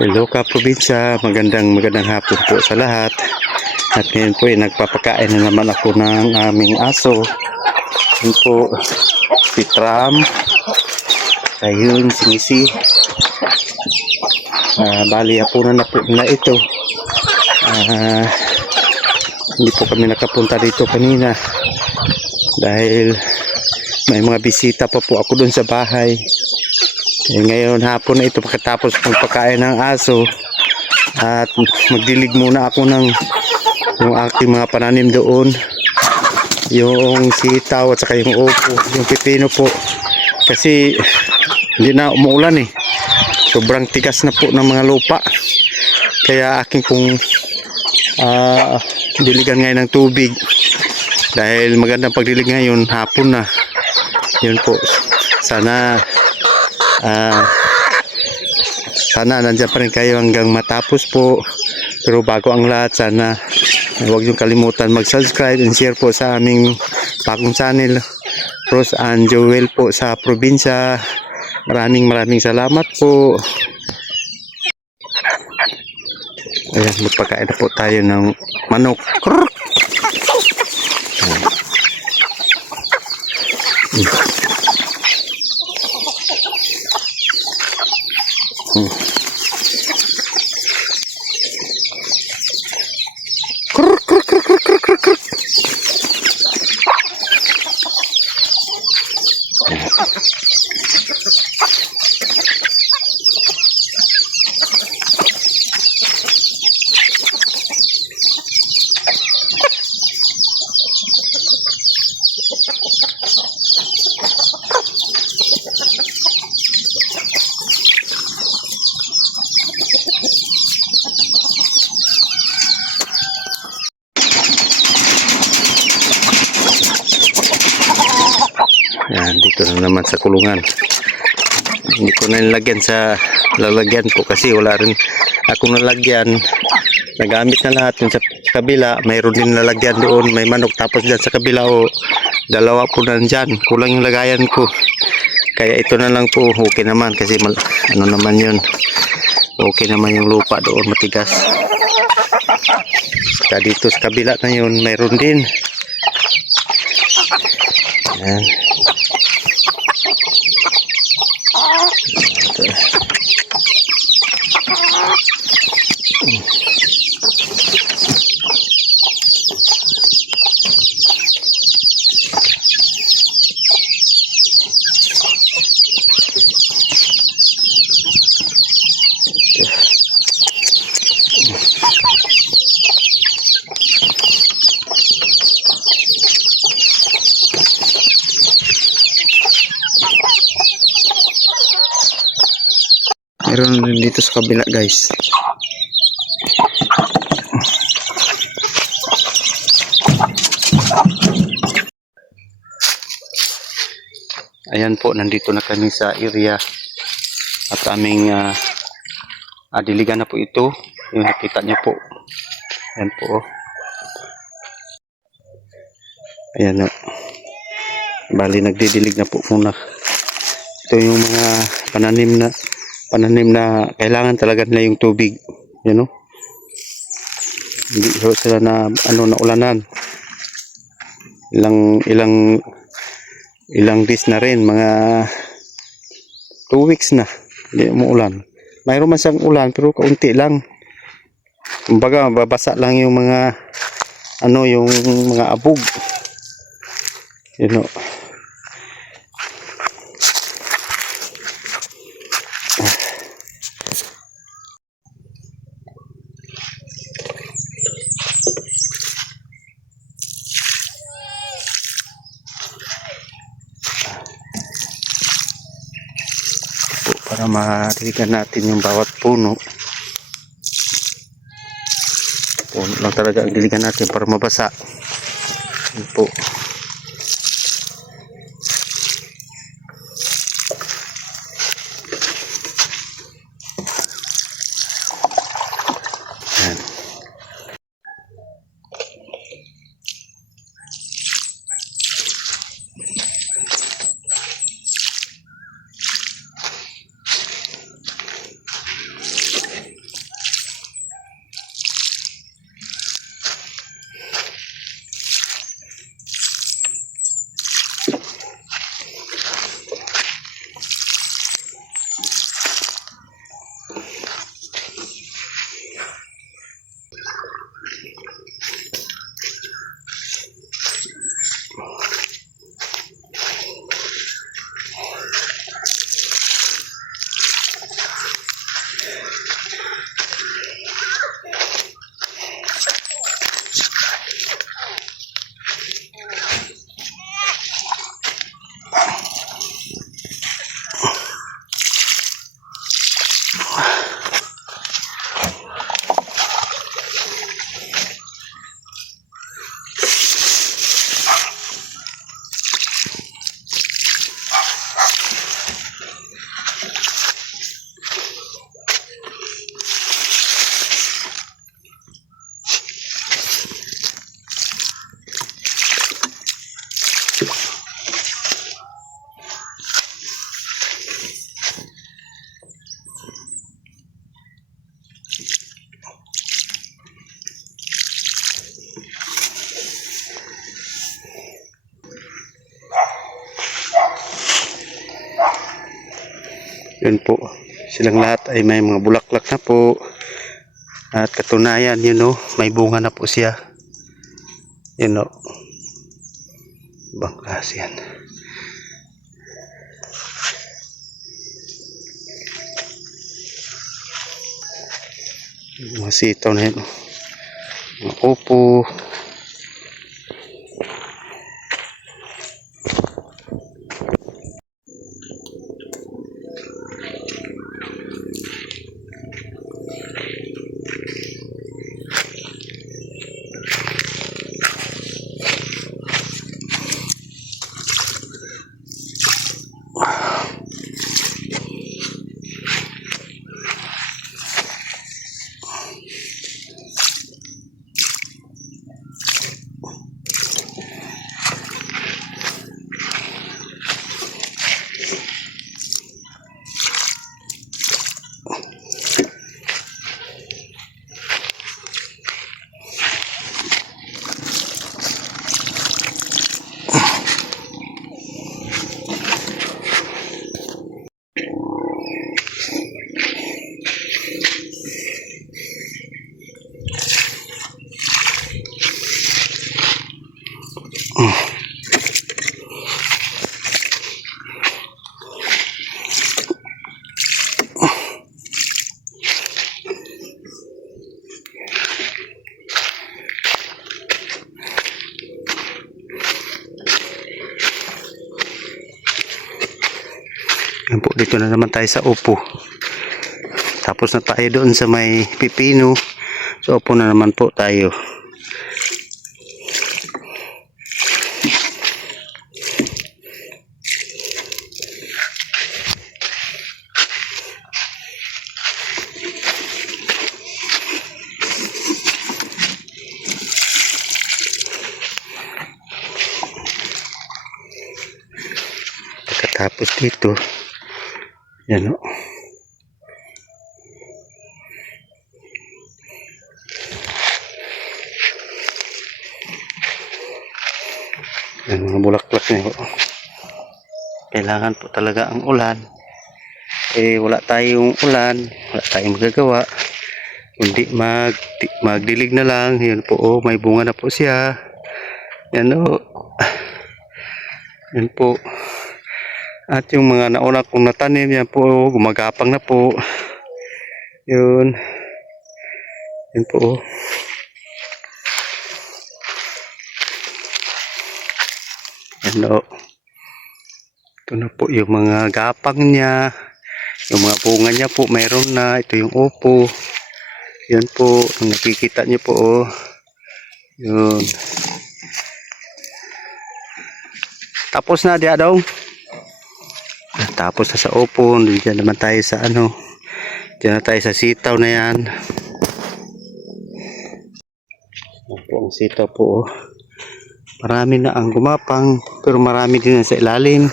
Hello ka probinsya, magandang hapon po sa lahat. At ngayon po ay nagpapakain na naman ako ng aming aso. Yun po, si Tram, ayun, si Missy. Bali hapunan na po na ito. Hindi po kami nakapunta dito kanina dahil may mga bisita pa po ako dun sa bahay. Ngayon hapon na ito pagkatapos magpakain ng aso at magdilig muna ako ng yung aking mga pananim doon, yung sitaw at saka yung upo, yung pipino po, kasi hindi na umuulan sobrang tigas na po ng mga lupa, kaya aking pong diligan ngayon ng tubig dahil magandang pagdilig ngayon hapon na. Yun po, sana nandyan pa rin kayo hanggang matapos po. Pero bago ang lahat, sana huwag niyong kalimutan mag-subscribe and share po sa aming bagong channel, Rose and Joel po sa probinsya. Maraming salamat po. Ayan, magpakain na po tayo ng manok. Yan, dito na naman sa kulungan. Hindi ko na nilagyan sa lalagyan po kasi wala rin akong nalagyan. Nagamit na lahat. Yung sa kabila mayroon din nalagyan doon, may manok, tapos dyan sa kabila dalawa po nandyan, kulang yung lagayan ko, kaya ito na lang po. Okay naman kasi ano naman yun, okay naman yung lupa doon, matigas. Saka dito sa kabila na yun mayroon din. Yan. Meron din dito sa kabila, guys. Ayan po, nandito na kami sa area at aming diligan na po ito. Yung nakita niyo po. Ayan po. Ayan. Bali, nagdidilig na po muna. Ito yung mga pananim na kailangan talaga na yung tubig, you know? Hindi sila na ulanan. Ilang days na rin, mga 2 weeks na hindi umuulan. Mayroon man siyang ulan pero kaunti lang. Kumbaga babasa lang yung mga yung mga abog, you know. Para matiligan natin yung bawat puno. Puno lang talaga ang diligan natin para mabasa. Yan po. Yan. Yun po. Silang lahat ay may mga bulaklak na po. At katunayan, yun o, may bunga na po siya. Yun o. Ibang klase yan. Mga sitaw na yun. Mga upo. Yan po, dito na naman tayo sa upo. Tapos na tayo doon sa may pipino. So upo na naman po tayo. Pagkatapos dito, yan o. Yan mga bulaklak na po. Kailangan po talaga ang ulan. Wala tayong ulan, wala tayong magagawa. Kundi magdilig na lang. Yan po, oh, may bunga na po siya. Yan o. Yan po. At yung mga nauna kong natanim, yan po, gumagapang na po. Yun. Yan po. Yan o. Ito na po yung mga gapang niya. Yung mga bunga niya po, mayroon na. Ito yung upo. Yan po. Ang nakikita niyo po, oh. Yun. Tapos na, diya daw. Tapos na sa upo. Diyan naman tayo sa ano. Diyan na tayo sa sitaw na yan. Yan po ang sitaw po. Marami na ang gumapang. Pero marami din na sa ilalim.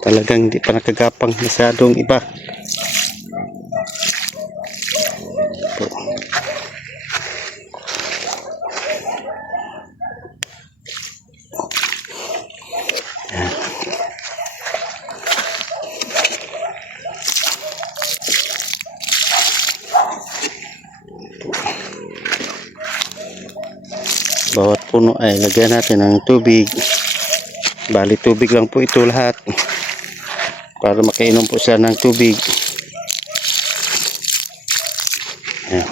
Talagang hindi pa nakagapang masyadong iba. Po. Bawat puno ay lagyan natin ng tubig. Bali tubig lang po ito lahat para makainom po siya ng tubig. Ayan.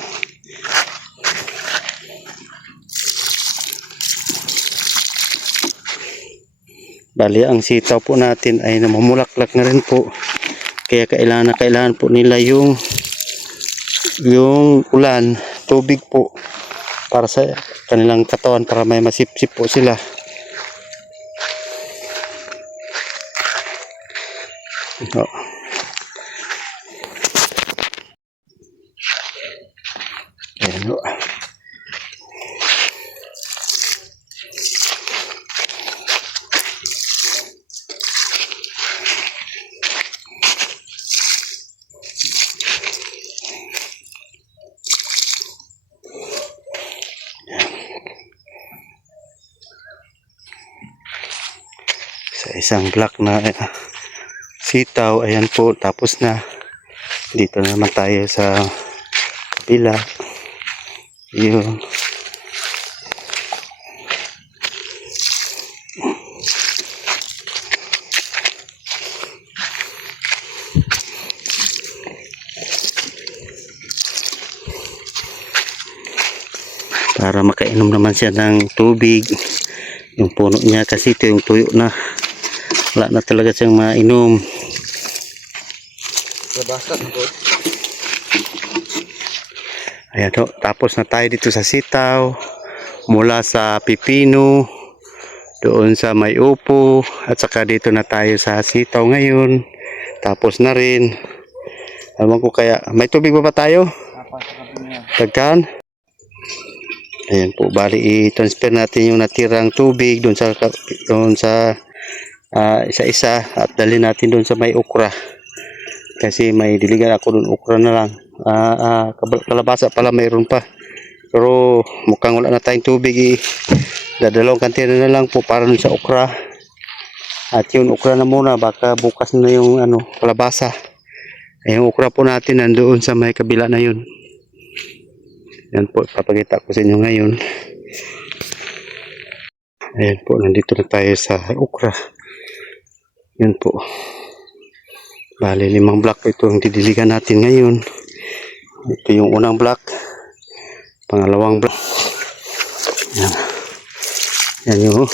Bali ang sitaw po natin ay namumulaklak na rin po, kaya kailangan po nila yung ulan, tubig po para sa kanilang katawan, para may masipsip po sila. Oh. Ayan o. Sa isang block na sitaw. Ayan po, tapos na. Dito na naman tayo sa pila. Yun. Para makainom naman siya ng tubig. Yung puno niya kasi ito yung tuyo na. Wala na talaga siyang mainom. Ayan ho, tapos na tayo dito sa sitaw. Mula sa pipino, doon sa may upo, at saka dito na tayo sa sitaw ngayon. Tapos na rin. Alam ko kaya, may tubig ba tayo? Dagkan? Ayan po, bali i-transfer natin yung natirang tubig doon sa isa-isa at dali natin doon sa may okra. Kasi may diligan ako doon, okra na lang. Kalabasa pala mayroon pa. Pero mukhang wala na tayong tubig. Dadalawang kantina na lang po para doon sa okra. At yun, okra na muna, baka bukas na yung kalabasa. Yung okra po natin nandoon sa may kabila na yun. Yan po, papakita ko sa inyo ngayon. Ayan po, nandito na tayo sa okra. Yan po. Bali, 5 block ito ang didiligan natin ngayon. Ito yung unang block. Pangalawang block. Yan. Yan yung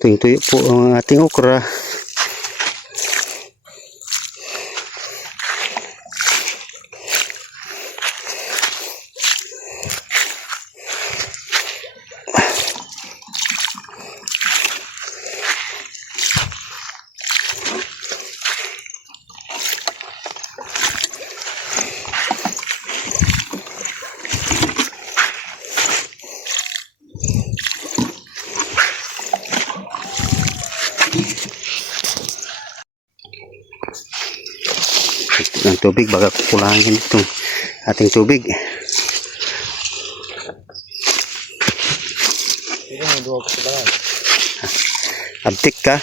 tuyo po ang ating okra. Ng tubig, baka kukulangin itong ating tubig. Abtik ka.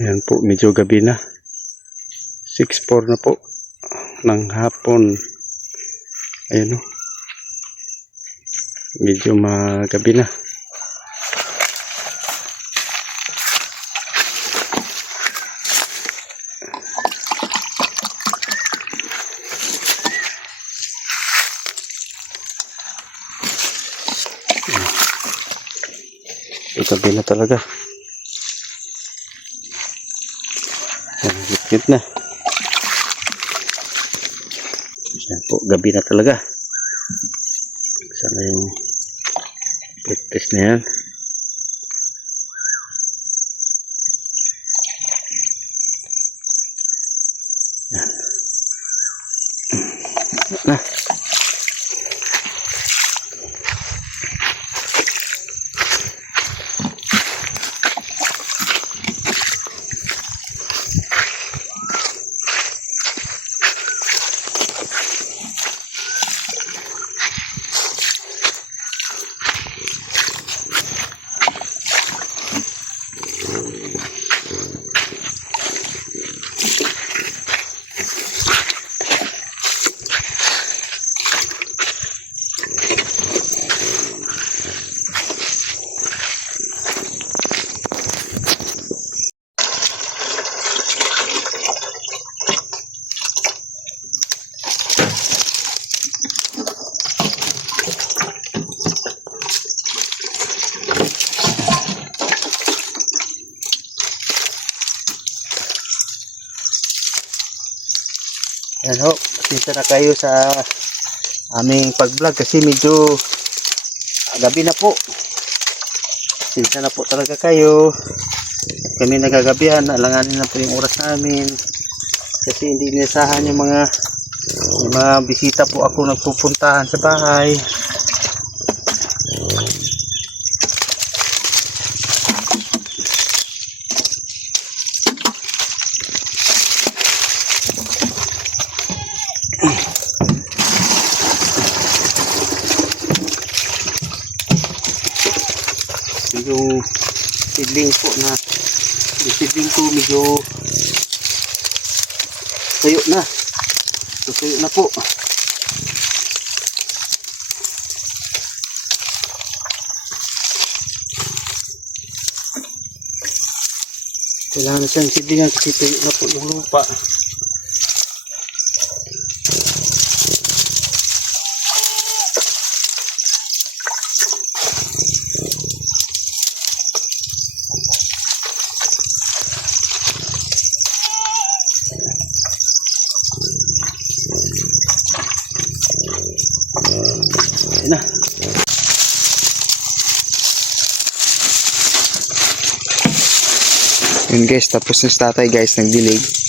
Ayan po, medyo gabi na. 6:04 na po ng hapon. Ayan o. Medyo magabi na. Gabi na talaga. Git na. Yan po, gabi na talaga. Sana yung pit-test na yan. Yan. Na. Yan ho, pasensya na kayo sa aming pag-vlog kasi medyo gabi na po. Pasensya na po talaga kayo. Kami nagagabihan, alanganin na po yung oras namin. Kasi hindi inasahan yung mga May mga bisita po ako nagpupuntahan sa bahay. Yung seedling po na yung seedling ko medyo tuyo na. Tuyo na po. Kailangan na siyang seedlingan kasi tuyo na po yung lupa. Ayan na. Yun guys, tapos na si tatay guys, nagdilig.